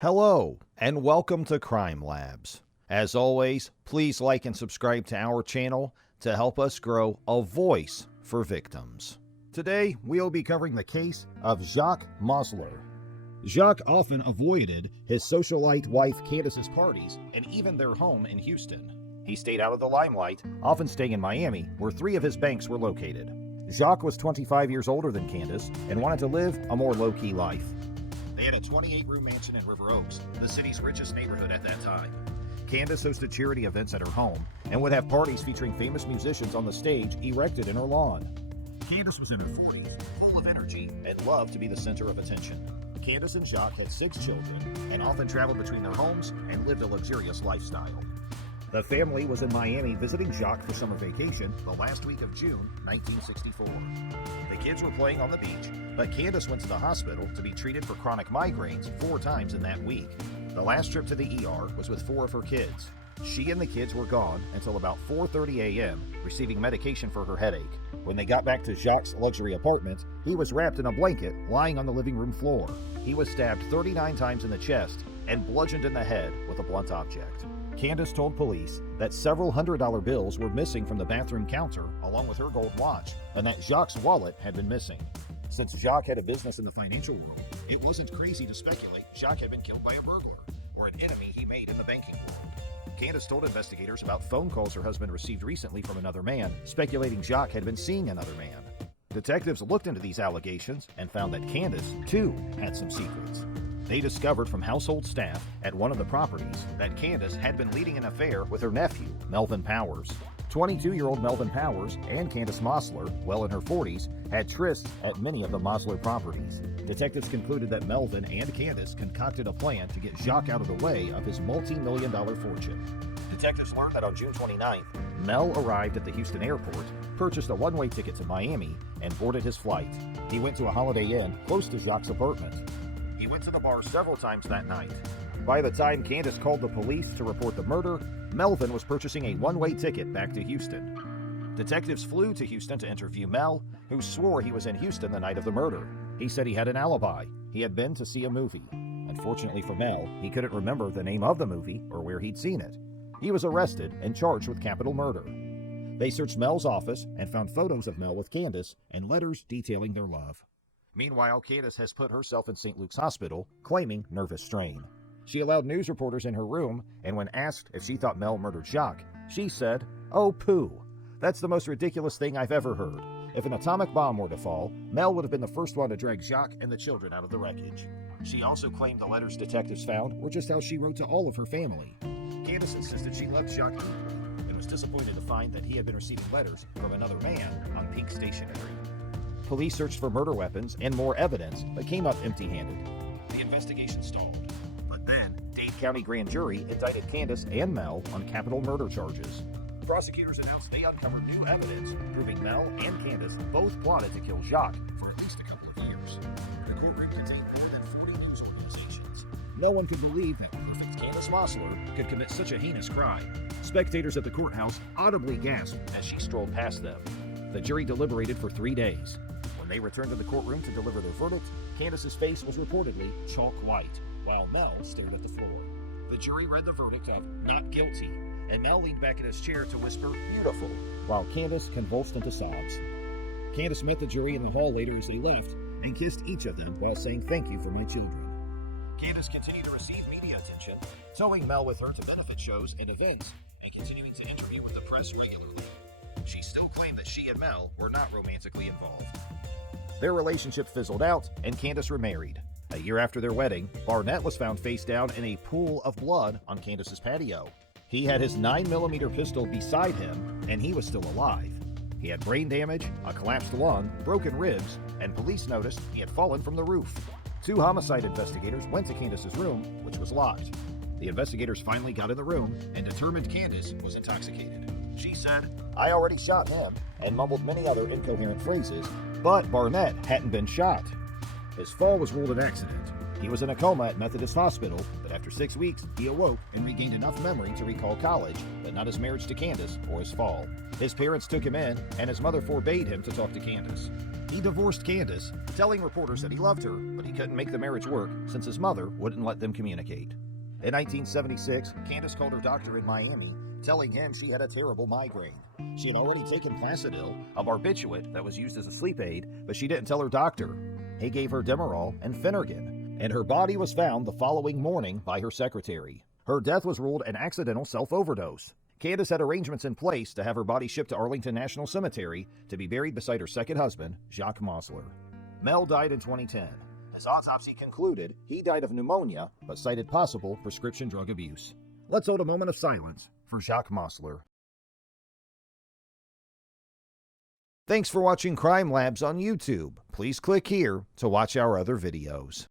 Hello, and welcome to Crime Labs. As always, please like and subscribe to our channel to help us grow a voice for victims. Today, we'll be covering the case of Jaques Mossler. Jacques often avoided his socialite wife Candace's parties and even their home in Houston. He stayed out of the limelight, often staying in Miami, where 3 of his banks were located. Jacques was 25 years older than Candace and wanted to live a more low-key life. They had a 28-room mansion in River Oaks, the city's richest neighborhood at that time. Candace hosted charity events at her home and would have parties featuring famous musicians on the stage erected in her lawn. Candace was in her 40s, full of energy, and loved to be the center of attention. Candace and Jacques had 6 children and often traveled between their homes and lived a luxurious lifestyle. The family was in Miami visiting Jacques for summer vacation the last week of June 1964. The kids were playing on the beach, but Candace went to the hospital to be treated for chronic migraines 4 times in that week. The last trip to the ER was with 4 of her kids. She and the kids were gone until about 4:30 a.m., receiving medication for her headache. When they got back to Jacques' luxury apartment, he was wrapped in a blanket, lying on the living room floor. He was stabbed 39 times in the chest and bludgeoned in the head with a blunt object. Candace told police that several $100 bills were missing from the bathroom counter, along with her gold watch, and that Jacques' wallet had been missing. Since Jacques had a business in the financial world, it wasn't crazy to speculate Jacques had been killed by a burglar or an enemy he made in the banking world. Candace told investigators about phone calls her husband received recently from another man, speculating Jacques had been seeing another man. Detectives looked into these allegations and found that Candace, too, had some secrets. They discovered from household staff at one of the properties that Candace had been leading an affair with her nephew, Melvin Powers. 22-year-old Melvin Powers and Jaques Mossler, well in her 40s, had trysts at many of the Mossler properties. Detectives concluded that Melvin and Candace concocted a plan to get Jacques out of the way of his multi-million-dollar fortune. Detectives learned that on June 29th, Mel arrived at the Houston airport, purchased a one-way ticket to Miami, and boarded his flight. He went to a Holiday Inn close to Jacques' apartment. He went to the bar several times that night. By the time Candace called the police to report the murder, Melvin was purchasing a one-way ticket back to Houston. Detectives flew to Houston to interview Mel, who swore he was in Houston the night of the murder. He said he had an alibi. He had been to see a movie. Unfortunately for Mel, he couldn't remember the name of the movie or where he'd seen it. He was arrested and charged with capital murder. They searched Mel's office and found photos of Mel with Candace and letters detailing their love. Meanwhile, Candace has put herself in St. Luke's Hospital, claiming nervous strain. She allowed news reporters in her room, and when asked if she thought Mel murdered Jacques, she said, "Oh, pooh. That's the most ridiculous thing I've ever heard. If an atomic bomb were to fall, Mel would have been the first one to drag Jacques and the children out of the wreckage." She also claimed the letters detectives found were just how she wrote to all of her family. Candace insisted she loved Jacques deeply and was disappointed to find that he had been receiving letters from another man on pink stationery. Police searched for murder weapons and more evidence, but came up empty-handed. The investigation stalled. But then, Dade County grand jury indicted Candace and Mel on capital murder charges. Prosecutors announced they uncovered new evidence proving Mel and Candace both plotted to kill Jacques for at least a couple of years. The courtroom contained more than 40 news organizations. No one could believe that perfect Jaques Mossler could commit such a heinous crime. Spectators at the courthouse audibly gasped as she strolled past them. The jury deliberated for 3 days. When they returned to the courtroom to deliver their verdict, Candace's face was reportedly chalk white, while Mel stared at the floor. The jury read the verdict of not guilty, and Mel leaned back in his chair to whisper, "Beautiful," while Candace convulsed into sobs. Candace met the jury in the hall later as they left and kissed each of them while saying, "Thank you for my children." Candace continued to receive media attention, towing Mel with her to benefit shows and events, and continuing to interview with the press regularly. She still claimed that she and Mel were not romantically involved. Their relationship fizzled out, and Candace remarried. A year after their wedding, Barnett was found face down in a pool of blood on Candace's patio. He had his 9mm pistol beside him, and he was still alive. He had brain damage, a collapsed lung, broken ribs, and police noticed he had fallen from the roof. 2 homicide investigators went to Candace's room, which was locked. The investigators finally got in the room and determined Candace was intoxicated. She said, "I already shot him," and mumbled many other incoherent phrases, but Barnett hadn't been shot. His fall was ruled an accident. He was in a coma at Methodist Hospital, but after 6 weeks, he awoke and regained enough memory to recall college, but not his marriage to Candace or his fall. His parents took him in, and his mother forbade him to talk to Candace. He divorced Candace, telling reporters that he loved her, but he couldn't make the marriage work since his mother wouldn't let them communicate. In 1976, Candace called her doctor in Miami, telling him she had a terrible migraine. She had already taken Pacidil, a barbiturate that was used as a sleep aid, but she didn't tell her doctor. He gave her Demerol and Phenergan, and her body was found the following morning by her secretary. Her death was ruled an accidental self-overdose. Candace had arrangements in place to have her body shipped to Arlington National Cemetery to be buried beside her second husband, Jaques Mossler. Mel died in 2010. His autopsy concluded he died of pneumonia, but cited possible prescription drug abuse. Let's hold a moment of silence for Jacques Mossler. Thanks for watching Crime Labs on YouTube. Please click here to watch our other videos.